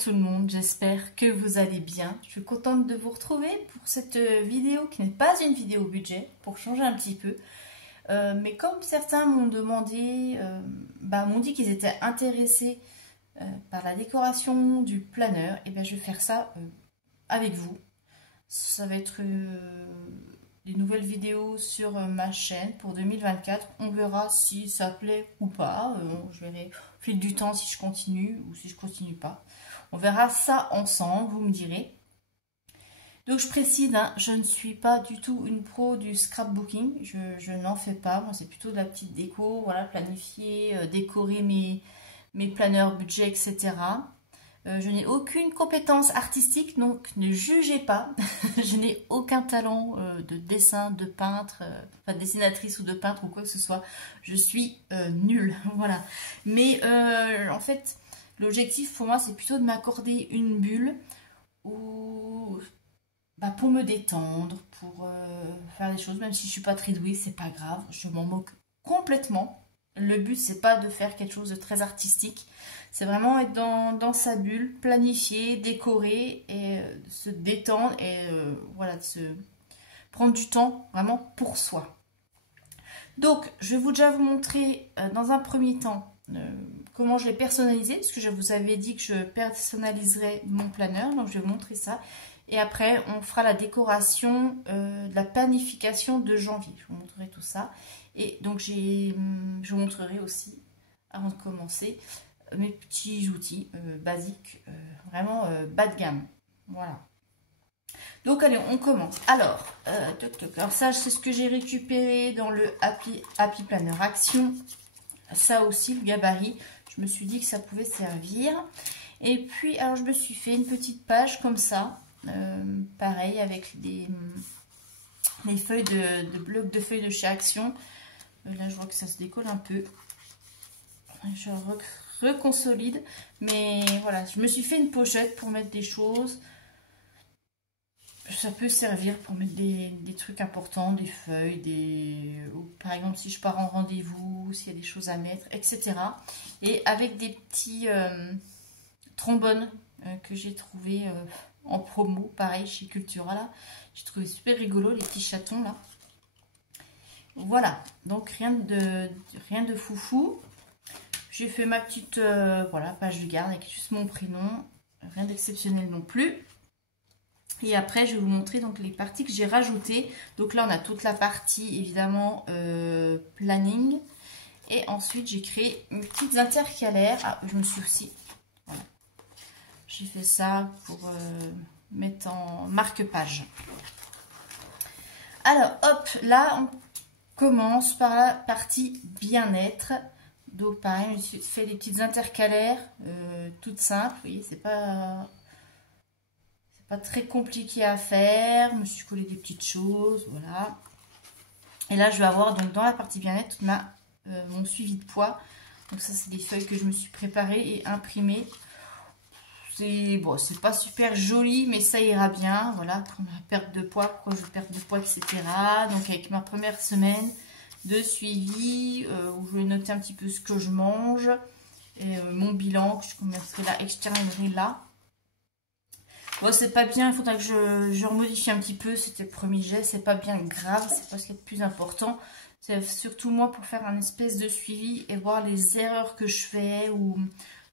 tout le monde, j'espère que vous allez bien. Je suis contente de vous retrouver pour cette vidéo qui n'est pas une vidéo budget, pour changer un petit peu. Mais comme certains m'ont demandé, m'ont dit qu'ils étaient intéressés par la décoration du planeur, et bien je vais faire ça avec vous. Ça va être des nouvelles vidéos sur ma chaîne pour 2024. On verra si ça plaît ou pas. Je verrai au fil du temps si je continue ou si je continue pas. On verra ça ensemble, vous me direz. Donc je précise, hein, je ne suis pas du tout une pro du scrapbooking. Je n'en fais pas. Moi, c'est plutôt de la petite déco, voilà, planifier, décorer mes planeurs budget, etc. Je n'ai aucune compétence artistique, donc ne jugez pas. Je n'ai aucun talent de dessin, de peintre, enfin de dessinatrice ou de peintre ou quoi que ce soit. Je suis nulle, voilà. Mais en fait, l'objectif pour moi, c'est plutôt de m'accorder une bulle pour me détendre, pour faire des choses. Même si je suis pas très douée, c'est pas grave. Je m'en moque complètement. Le but, c'est pas de faire quelque chose de très artistique. C'est vraiment être dans sa bulle, planifier, décorer et de se détendre et voilà, de se prendre du temps vraiment pour soi. Donc, je vais déjà vous montrer dans un premier temps comment je l'ai personnalisé, parce que je vous avais dit que je personnaliserais mon planeur. Donc, je vais vous montrer ça. Et après, on fera la décoration, de la planification de janvier. Je vous montrerai tout ça. Et donc, je vous montrerai aussi, avant de commencer, mes petits outils basiques, vraiment bas de gamme. Voilà. Donc, allez, on commence. Alors, alors ça, c'est ce que j'ai récupéré dans le Happy Planner Action. Ça aussi, le gabarit. Je me suis dit que ça pouvait servir. Et puis, alors, je me suis fait une petite page comme ça. Pareil, avec les feuilles de blocs de feuilles de chez Action. Là, je vois que ça se décolle un peu. Je reconsolide. Mais voilà, je me suis fait une pochette pour mettre des choses. Ça peut servir pour mettre des trucs importants, des feuilles, ou par exemple si je pars en rendez-vous, s'il y a des choses à mettre, etc. Et avec des petits trombones que j'ai trouvé en promo, pareil chez Cultura là. J'ai trouvé super rigolo les petits chatons là. Voilà, donc rien de foufou. J'ai fait ma petite voilà, page de garde avec juste mon prénom, rien d'exceptionnel non plus. Et après, je vais vous montrer donc les parties que j'ai rajoutées. Donc là, on a toute la partie évidemment planning. Et ensuite, j'ai créé une petite intercalaire. Ah, je me suis aussi, voilà. J'ai fait ça pour mettre en marque-page. Alors, hop, là, on commence par la partie bien-être. Donc, pareil, je me suis fait des petites intercalaires toutes simples. Vous voyez, c'est pas très compliqué à faire. Je me suis collé des petites choses, voilà. Et là, je vais avoir donc dans la partie bien-être mon suivi de poids. Donc ça, c'est des feuilles que je me suis préparées et imprimées. C'est bon, c'est pas super joli, mais ça ira bien. Voilà, pour ma perte de poids, pourquoi je perds de poids, etc. Donc avec ma première semaine de suivi, où je vais noter un petit peu ce que je mange et mon bilan que je commencerai là, exterminerai là. Bon, c'est pas bien, il faudra que je remodifie un petit peu, c'était le premier jet, c'est pas bien grave, c'est pas ce qui est le plus important. C'est surtout moi pour faire un espèce de suivi et voir les erreurs que je fais ou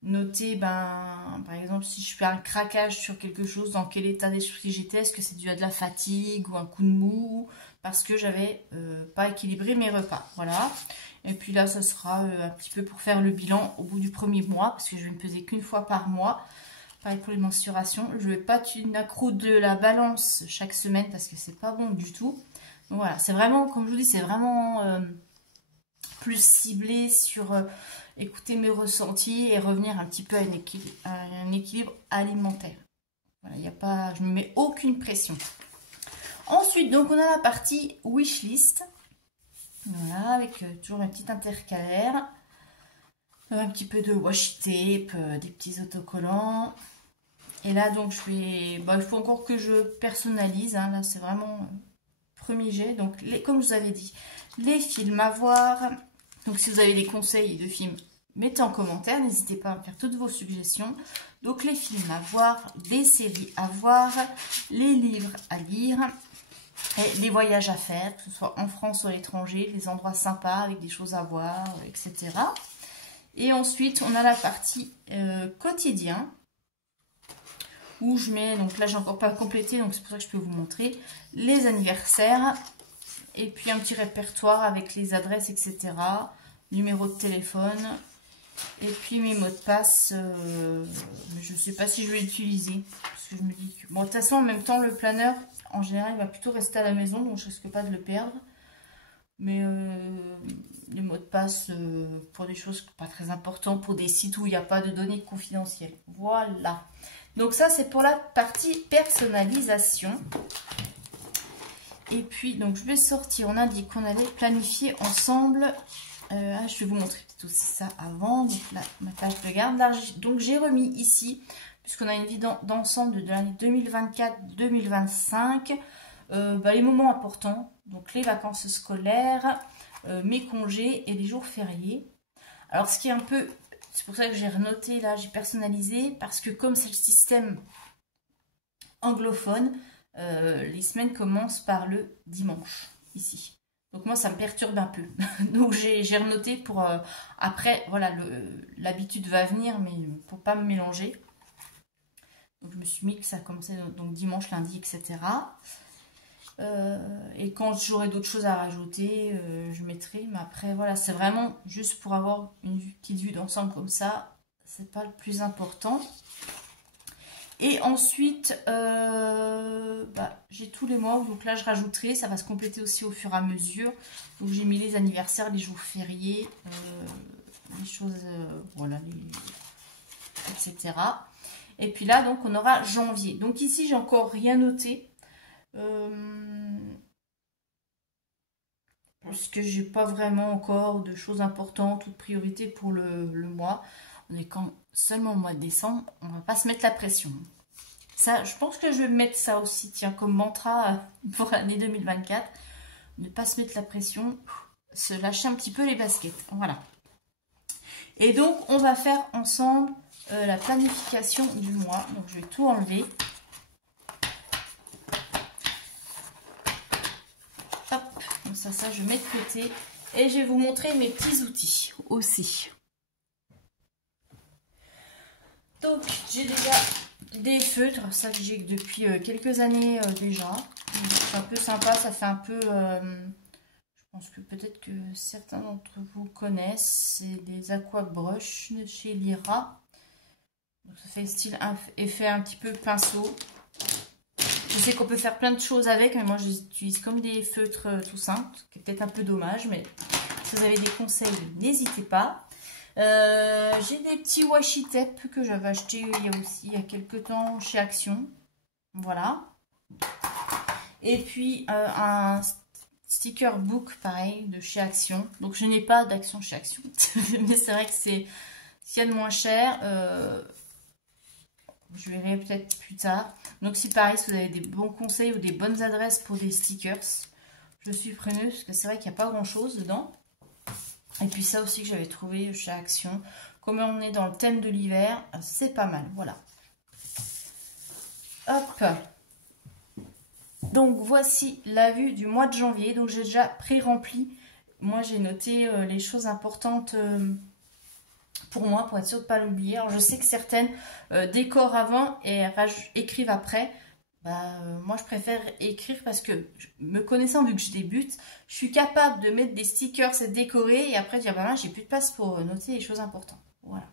noter, par exemple, si je fais un craquage sur quelque chose, dans quel état d'esprit j'étais, est-ce que c'est dû à de la fatigue ou un coup de mou, parce que j'avais pas équilibré mes repas, voilà. Et puis là, ça sera un petit peu pour faire le bilan au bout du premier mois, parce que je vais me peser qu'une fois par mois. Pareil pour les mensurations, je ne vais pas une accro de la balance chaque semaine parce que c'est pas bon du tout. Donc voilà, c'est vraiment, comme je vous dis, c'est vraiment plus ciblé sur écouter mes ressentis et revenir un petit peu à un équilibre alimentaire. Voilà, y a pas, je ne me mets aucune pression. Ensuite, donc on a la partie wishlist. Voilà, avec toujours ma petite intercalaire. Un petit peu de washi tape, des petits autocollants. Et là, donc, il faut encore que je personnalise. Hein, là, c'est vraiment premier jet. Donc, comme je vous avais dit, les films à voir. Donc, si vous avez des conseils de films, mettez en commentaire, n'hésitez pas à me faire toutes vos suggestions. Donc les films à voir, les séries à voir, les livres à lire, et les voyages à faire, que ce soit en France ou à l'étranger, les endroits sympas avec des choses à voir, etc. Et ensuite, on a la partie quotidien, où je mets, donc là j'ai encore pas complété, donc c'est pour ça que je peux vous montrer, les anniversaires, et puis un petit répertoire avec les adresses, etc., numéro de téléphone, et puis mes mots de passe, mais je ne sais pas si je vais l'utiliser, parce que je me dis que, bon, de toute façon, en même temps, le planeur, en général, il va plutôt rester à la maison, donc je risque pas de le perdre, mais les mots de passe, pour des choses pas très importantes, pour des sites où il n'y a pas de données confidentielles, voilà. Donc ça, c'est pour la partie personnalisation. Et puis, donc je vais sortir, on a dit qu'on allait planifier ensemble. Je vais vous montrer tout aussi ça avant. Donc là, ma page de garde. Là, donc j'ai remis ici, puisqu'on a une vie d'ensemble de l'année 2024-2025, les moments importants. Donc les vacances scolaires, mes congés et les jours fériés. Alors ce qui est un peu... C'est pour ça que j'ai renoté, là, j'ai personnalisé, parce que comme c'est le système anglophone, les semaines commencent par le dimanche, ici. Donc moi, ça me perturbe un peu. Donc j'ai renoté pour... après, voilà, l'habitude va venir, mais pour pas me mélanger. Donc je me suis mis que ça commençait donc dimanche, lundi, etc. Et quand j'aurai d'autres choses à rajouter, je mettrai. Mais après, voilà, c'est vraiment juste pour avoir une petite vue d'ensemble comme ça. C'est pas le plus important. Et ensuite, j'ai tous les mois. Donc là, je rajouterai. Ça va se compléter aussi au fur et à mesure. Donc j'ai mis les anniversaires, les jours fériés, les choses, voilà, etc. Et puis là, donc, on aura janvier. Donc ici, j'ai encore rien noté. Parce que j'ai pas vraiment encore de choses importantes ou de priorités pour le mois. On est quand seulement au mois de décembre, on va pas se mettre la pression. Ça, je pense que je vais mettre ça aussi, tiens, comme mantra pour l'année 2024. Ne pas se mettre la pression, se lâcher un petit peu les baskets. Voilà. Et donc, on va faire ensemble la planification du mois. Donc, je vais tout enlever. Ça, je mets de côté. Et je vais vous montrer mes petits outils aussi. Donc, j'ai déjà des feutres. Ça, j'ai depuis quelques années déjà. C'est un peu sympa. Ça fait un peu... je pense que peut-être que certains d'entre vous connaissent. C'est des Aqua Brush de chez Lyra. Donc, ça fait style effet un petit peu pinceau. Je sais qu'on peut faire plein de choses avec, mais moi j'utilise comme des feutres tout simples, ce qui est peut-être un peu dommage, mais si vous avez des conseils, n'hésitez pas. J'ai des petits washi tape que j'avais acheté il y a quelques temps chez Action. Voilà. Et puis un sticker book pareil de chez Action. Donc je n'ai pas d'Action chez Action, mais c'est vrai que c'est ce qu'il y a de moins cher. Je verrai peut-être plus tard. Donc si pareil, si vous avez des bons conseils ou des bonnes adresses pour des stickers, je suis preneuse parce que c'est vrai qu'il n'y a pas grand chose dedans. Et puis ça aussi que j'avais trouvé chez Action. Comme on est dans le thème de l'hiver, c'est pas mal. Voilà. Hop. Donc voici la vue du mois de janvier. Donc j'ai déjà pré-rempli. Moi j'ai noté les choses importantes pour moi, pour être sûr de ne pas l'oublier. Alors je sais que certaines décorent avant et écrivent après. Moi je préfère écrire parce que, me connaissant, vu que je débute, je suis capable de mettre des stickers et décorer et après dire là j'ai plus de place pour noter les choses importantes. Voilà.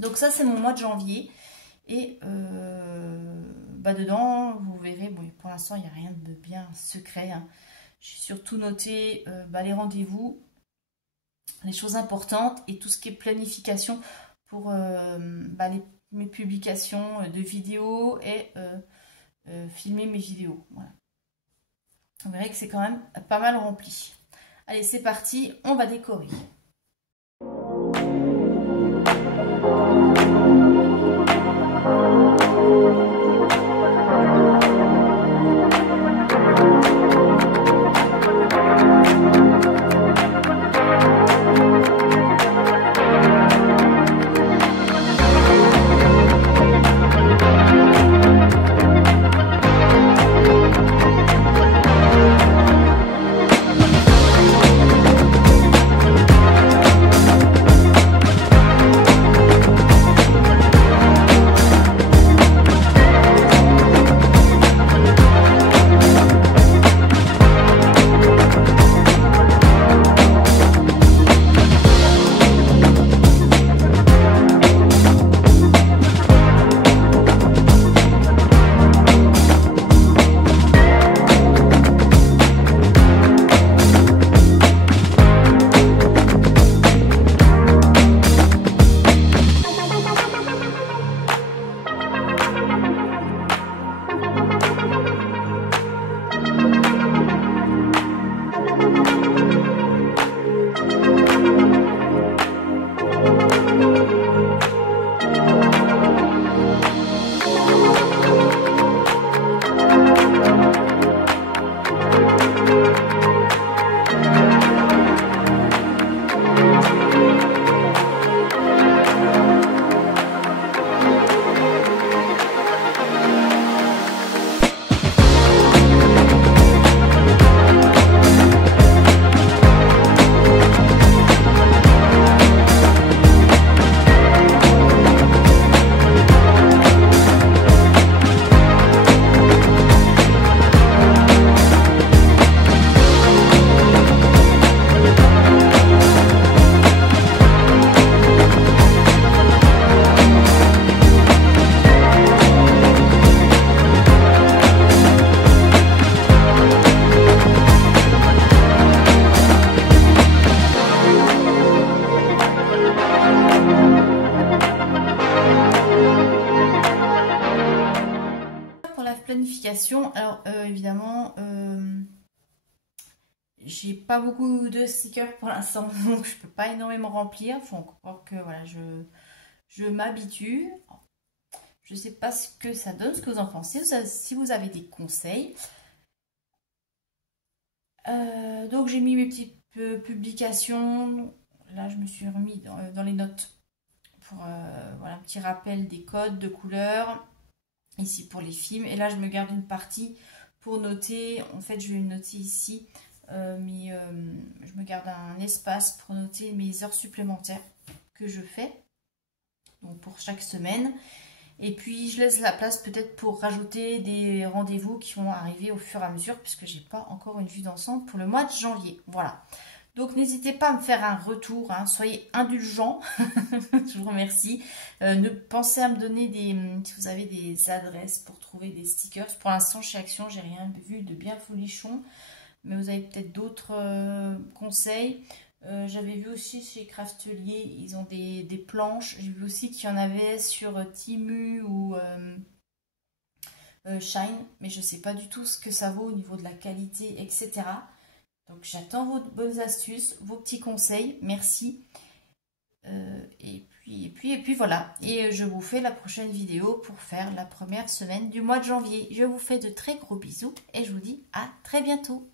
Donc ça c'est mon mois de janvier. Et dedans, vous verrez, bon, pour l'instant il n'y a rien de bien secret. Hein. J'ai surtout noté les rendez-vous, les choses importantes et tout ce qui est planification pour mes publications de vidéos et filmer mes vidéos. Voilà. Vous verrez que c'est quand même pas mal rempli. Allez, c'est parti, on va décorer. publication. Alors évidemment, j'ai pas beaucoup de stickers pour l'instant, donc je peux pas énormément remplir. Faut encore que voilà, je m'habitue. Je sais pas ce que ça donne, ce que vous en pensez, si vous avez des conseils. Donc j'ai mis mes petites publications. Là, je me suis remis dans les notes pour voilà, un petit rappel des codes de couleurs. Ici pour les films. Et là, je me garde une partie pour noter. En fait, je vais noter ici. Je me garde un espace pour noter mes heures supplémentaires que je fais. Donc pour chaque semaine. Et puis, je laisse la place peut-être pour rajouter des rendez-vous qui vont arriver au fur et à mesure, puisque j'ai pas encore une vue d'ensemble pour le mois de janvier. Voilà. Donc, n'hésitez pas à me faire un retour. Hein. Soyez indulgents. Je vous remercie. Pensez à me donner si vous avez des adresses pour trouver des stickers. Pour l'instant, chez Action, j'ai rien vu de bien folichon. Mais vous avez peut-être d'autres conseils. J'avais vu aussi chez Craftelier, ils ont des planches. J'ai vu aussi qu'il y en avait sur Temu ou Shine, mais je ne sais pas du tout ce que ça vaut au niveau de la qualité, etc. Donc j'attends vos bonnes astuces, vos petits conseils, merci. Et puis voilà. Et je vous fais la prochaine vidéo pour faire la première semaine du mois de janvier. Je vous fais de très gros bisous et je vous dis à très bientôt.